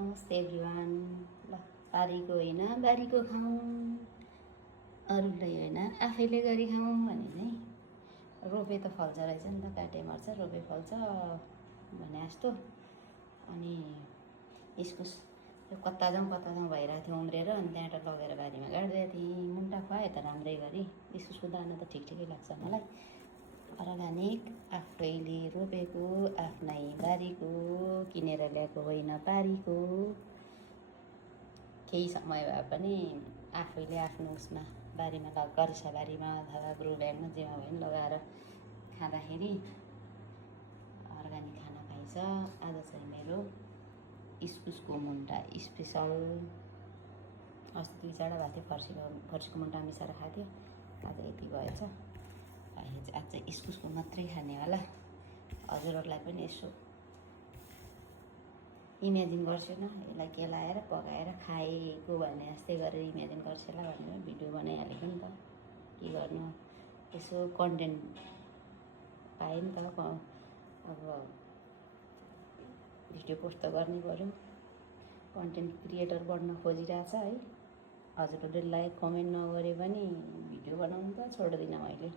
नमस्ते एभ्रिवान। ल पारीको होइन बारीको खाउँ, अरूलाई होइन आफैले गरी खाउँ भने चाहिँ रोपे त फल्छ रहेछ नि त, काटे मर्छ रोपे फल्छ भने जस्तो। अनि इस्कुस यो कता जाउँ भइरहेको थियो उम्रेर, अनि त्यहाँबाट लगेर बारीमा गाडिदिएको थिएँ। मुन्टा खुवायो त राम्रै गरी। इस्कुसको दाना त ठिकै लाग्छ मलाई। अर्ग्यानिक आफैले रोपेको, आफ्नै बारीको, किनेर ल्याएको होइन पारीको। केही समय भए पनि आफैले आफ्नो उसमा बारीमा करेसा बारीमा अथवा ग्रो ब्यागमा जेमा भयो नि लगाएर खाँदाखेरि अर्ग्यानिक खाना पाइन्छ। आज चाहिँ मेरो इस्कुसको मुन्टा स्पेसल। अस्ति 2 चाडा भएको थियो, फर्सीको मुन्टा मिसाएर खाएको थियो। आज यति भएछ। आज चाहिँ इस्कुसको मात्रै खाने होला। हजुरहरूलाई पनि यसो इमेजिन गर्छु न, यसलाई केलाएर पकाएर खाएको भने जस्तै गरेर इमेजिन गर्छु होला भनेर भिडियो बनाइहालेको नि त। के गर्नु, यसो कन्टेन्ट पाएँ नि त। अब भिडियो पोस्ट त गर्नै पऱ्यो। कन्टेन्ट क्रिएटर बन्न खोजिरहेछ है। हजुरहरूले लाइक कमेन्ट नगरे पनि भिडियो बनाउनु त छोड्दिनँ मैले।